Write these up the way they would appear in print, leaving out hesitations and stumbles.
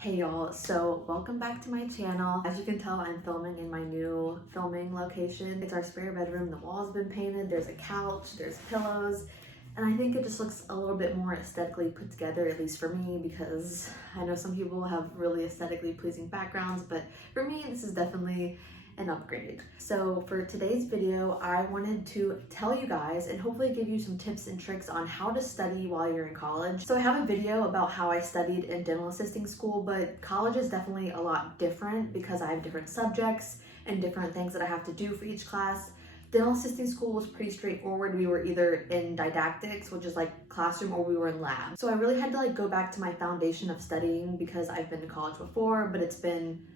Hey y'all, so welcome back to my channel. As you can tell, I'm filming in my new filming location. It's our spare bedroom. The walls have been painted, there's a couch, there's pillows, and I think it just looks a little bit more aesthetically put together, at least for me, because I know some people have really aesthetically pleasing backgrounds, but for me, this is definitely an upgrade. So for today's video, I wanted to tell you guys and hopefully give you some tips and tricks on how to study while you're in college. So I have a video about how I studied in dental assisting school, but college is definitely a lot different because I have different subjects and different things that I have to do for each class. Dental assisting school was pretty straightforward. We were either in didactics, which is like classroom, or we were in lab. So I really had to go back to my foundation of studying because I've been to college before, but it's been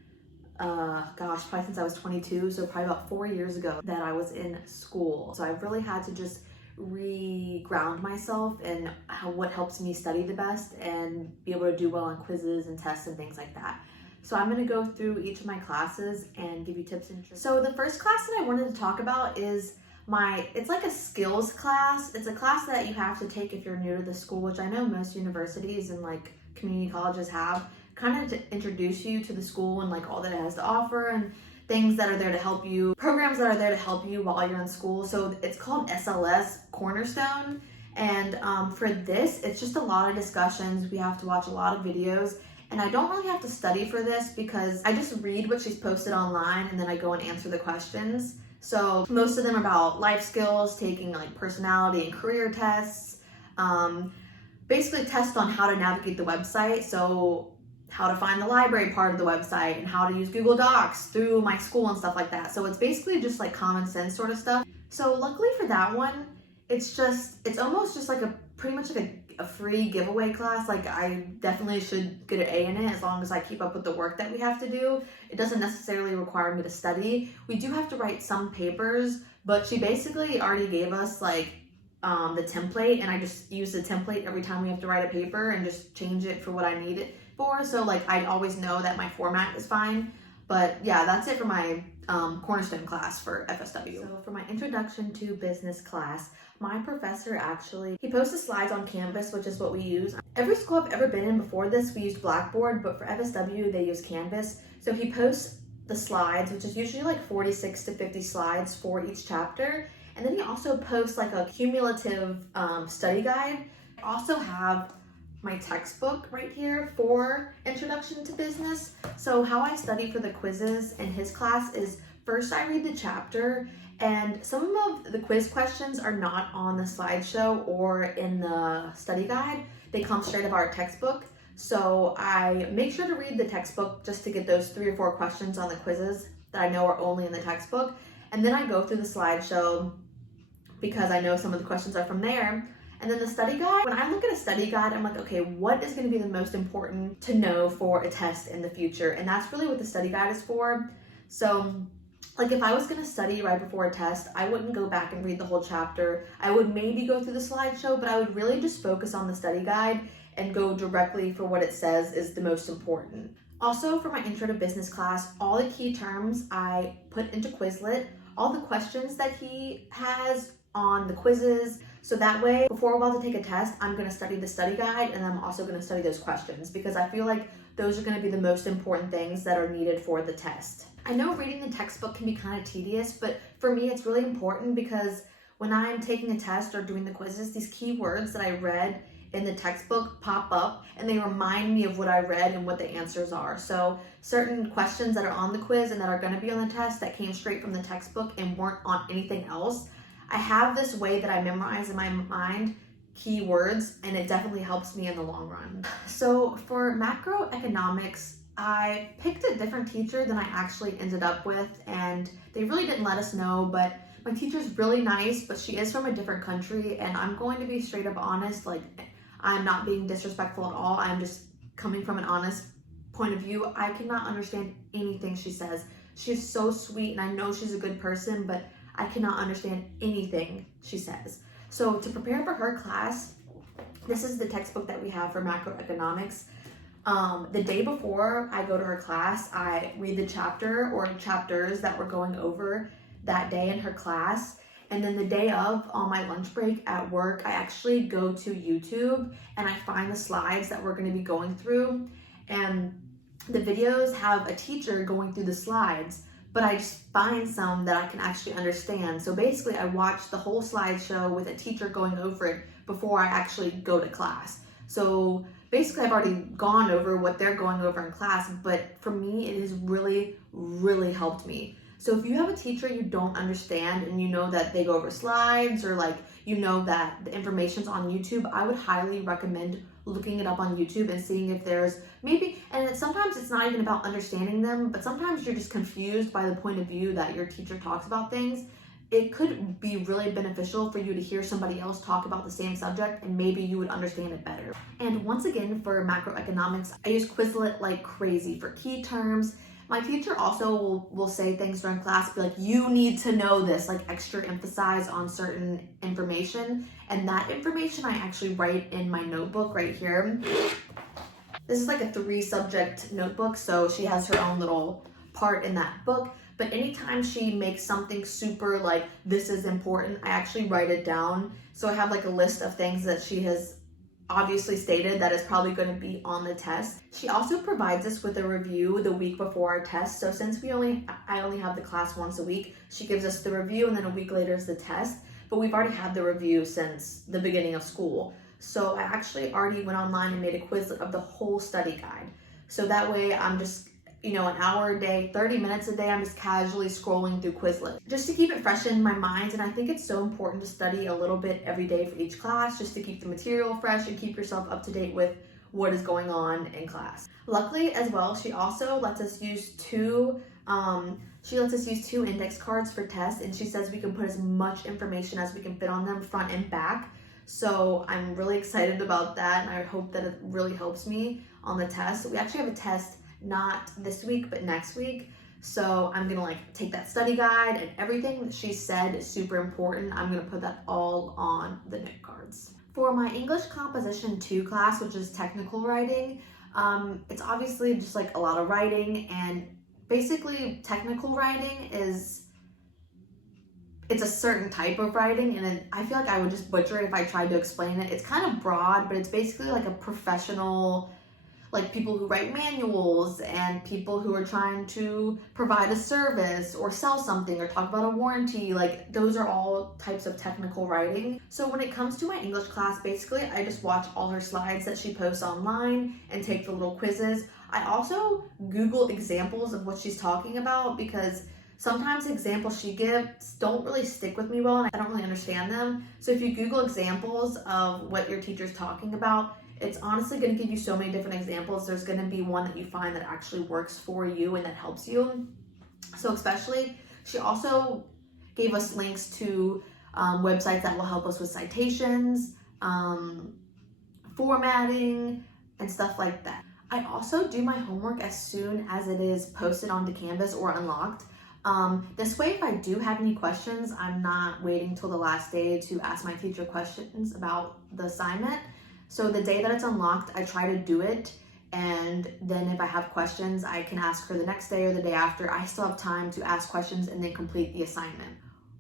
probably since I was 22, so probably about 4 years ago that I was in school. So I've really had to just re-ground myself in what helps me study the best and be able to do well on quizzes and tests and things like that. So I'm going to go through each of my classes and give you tips and tricks. So the first class that I wanted to talk about is it's like a skills class. It's a class that you have to take if you're new to the school, which I know most universities and community colleges have, kind of to introduce you to the school and all that it has to offer and things that are there to help you, programs that are there to help you while you're in school. So it's called SLS Cornerstone. And for this, it's just a lot of discussions. We have to watch a lot of videos. And I don't really have to study for this because I just read what she's posted online and then I go and answer the questions. So most of them are about life skills, taking personality and career tests, basically tests on how to navigate the website. So how to find the library part of the website and how to use Google Docs through my school and stuff like that. So it's basically just common sense sort of stuff. So luckily for that one, it's almost just pretty much a free giveaway class. I definitely should get an A in it as long as I keep up with the work that we have to do. It doesn't necessarily require me to study. We do have to write some papers, but she basically already gave us the template, and I just use the template every time we have to write a paper and just change it for what I need it for. So I always know that my format is fine. But yeah, that's it for my Cornerstone class for FSW. So for my introduction to business class, my professor he posted slides on Canvas, which is what we use. Every school I've ever been in before this, we used Blackboard, but for FSW, they use Canvas. So he posts the slides, which is usually 46 to 50 slides for each chapter. And then he also posts a cumulative study guide. I also have my textbook right here for Introduction to Business. So how I study for the quizzes in his class is first I read the chapter, and some of the quiz questions are not on the slideshow or in the study guide. They come straight out of our textbook. So I make sure to read the textbook just to get those 3 or 4 questions on the quizzes that I know are only in the textbook. And then I go through the slideshow because I know some of the questions are from there. And then the study guide, when I look at a study guide, I'm okay, what is going to be the most important to know for a test in the future? And that's really what the study guide is for. So if I was going to study right before a test, I wouldn't go back and read the whole chapter. I would maybe go through the slideshow, but I would really just focus on the study guide and go directly for what it says is the most important. Also, for my intro to business class, all the key terms I put into Quizlet, all the questions that he has on the quizzes. So that way, before we're about to take a test, I'm going to study the study guide, and I'm also going to study those questions because I feel those are going to be the most important things that are needed for the test. I know reading the textbook can be kind of tedious, but for me, it's really important because when I'm taking a test or doing the quizzes, these keywords that I read in the textbook pop up and they remind me of what I read and what the answers are. So certain questions that are on the quiz and that are going to be on the test that came straight from the textbook and weren't on anything else, I have this way that I memorize in my mind keywords, and it definitely helps me in the long run. So for macroeconomics, I picked a different teacher than I actually ended up with, and they really didn't let us know, but my teacher's really nice, but she is from a different country, and I'm going to be straight up honest. I'm not being disrespectful at all. I'm just coming from an honest point of view. I cannot understand anything she says. She's so sweet, and I know she's a good person, but I cannot understand anything she says. So to prepare for her class, this is the textbook that we have for macroeconomics. The day before I go to her class, I read the chapter or chapters that we're going over that day in her class. And then the day of, on my lunch break at work, I actually go to YouTube and I find the slides that we're going to be going through. And the videos have a teacher going through the slides, but I just find some that I can actually understand. So basically I watch the whole slideshow with a teacher going over it before I actually go to class. So basically I've already gone over what they're going over in class, but for me, it has really, really helped me. So if you have a teacher you don't understand and you know that they go over slides, or like you know that the information's on YouTube, I would highly recommend looking it up on YouTube and seeing if there's maybe, and sometimes it's not even about understanding them, but sometimes you're just confused by the point of view that your teacher talks about things. It could be really beneficial for you to hear somebody else talk about the same subject, and maybe you would understand it better. And once again, for macroeconomics, I use Quizlet like crazy for key terms. My teacher also will say things during class, be like, you need to know this, like extra emphasize on certain information. And that information I actually write in my notebook right here. This is like a 3-subject notebook, so she has her own little part in that book. But anytime she makes something super like, this is important, I actually write it down. So I have like a list of things that she has obviously stated that is probably going to be on the test. She also provides us with a review the week before our test. So since I only have the class once a week, she gives us the review and then a week later is the test. But we've already had the review since the beginning of school. So I actually already went online and made a Quizlet of the whole study guide. So that way I'm just, an hour a day, 30 minutes a day, I'm just casually scrolling through Quizlet just to keep it fresh in my mind. And I think it's so important to study a little bit every day for each class, just to keep the material fresh and keep yourself up to date with what is going on in class. Luckily as well, she also lets us use two index cards for tests, and she says we can put as much information as we can fit on them, front and back. So I'm really excited about that, and I hope that it really helps me on the test. We actually have a test not this week, but next week. So I'm gonna take that study guide, and everything that she said is super important. I'm gonna put that all on the note cards. For my English Composition 2 class, which is technical writing, it's obviously just like a lot of writing, and basically technical writing it's a certain type of writing, and I feel like I would just butcher it if I tried to explain it. It's kind of broad, but it's basically like a professional, like people who write manuals and people who are trying to provide a service or sell something or talk about a warranty. Like those are all types of technical writing. So when it comes to my English class, basically I just watch all her slides that she posts online and take the little quizzes. I also Google examples of what she's talking about, because sometimes examples she gives don't really stick with me well and I don't really understand them. So if you Google examples of what your teacher's talking about, it's honestly going to give you so many different examples. There's going to be one that you find that actually works for you and that helps you. So especially, she also gave us links to websites that will help us with citations, formatting, and stuff like that. I also do my homework as soon as it is posted onto Canvas or unlocked. This way, if I do have any questions, I'm not waiting till the last day to ask my teacher questions about the assignment. So the day that it's unlocked, I try to do it, and then if I have questions, I can ask her the next day or the day after. I still have time to ask questions and then complete the assignment.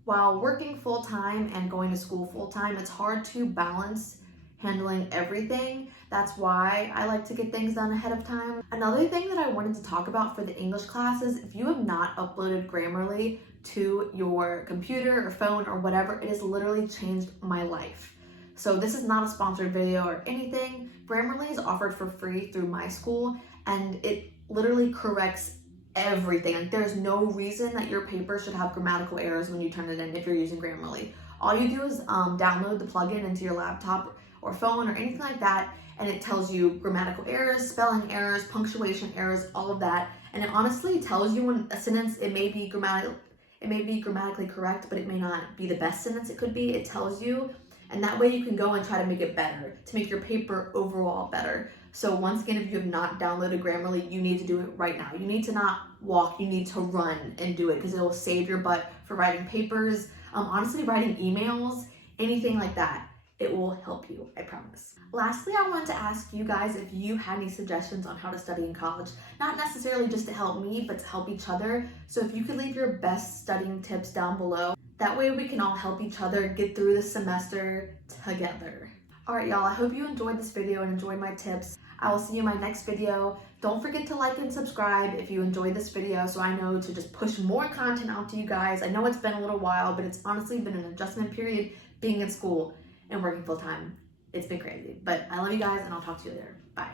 While working full-time and going to school full-time, it's hard to balance handling everything. That's why I like to get things done ahead of time. Another thing that I wanted to talk about for the English classes, if you have not uploaded Grammarly to your computer or phone or whatever, it has literally changed my life. So this is not a sponsored video or anything. Grammarly is offered for free through my school, and it literally corrects everything. Like there's no reason that your paper should have grammatical errors when you turn it in if you're using Grammarly. All you do is download the plugin into your laptop or phone or anything like that, and it tells you grammatical errors, spelling errors, punctuation errors, all of that. And it honestly tells you when a sentence, it may be grammatically correct, but it may not be the best sentence it could be. It tells you, and that way you can go and try to make it better, to make your paper overall better. So once again, if you have not downloaded Grammarly, you need to do it right now. You need to not walk, you need to run and do it, because it will save your butt for writing papers, honestly writing emails, anything like that. It will help you, I promise. Lastly, I wanted to ask you guys if you had any suggestions on how to study in college. Not necessarily just to help me, but to help each other. So if you could leave your best studying tips down below, that way we can all help each other get through the semester together. All right, y'all, I hope you enjoyed this video and enjoyed my tips. I will see you in my next video. Don't forget to like and subscribe if you enjoyed this video so I know to just push more content out to you guys. I know it's been a little while, but it's honestly been an adjustment period being in school and working full time. It's been crazy, but I love you guys and I'll talk to you later. Bye.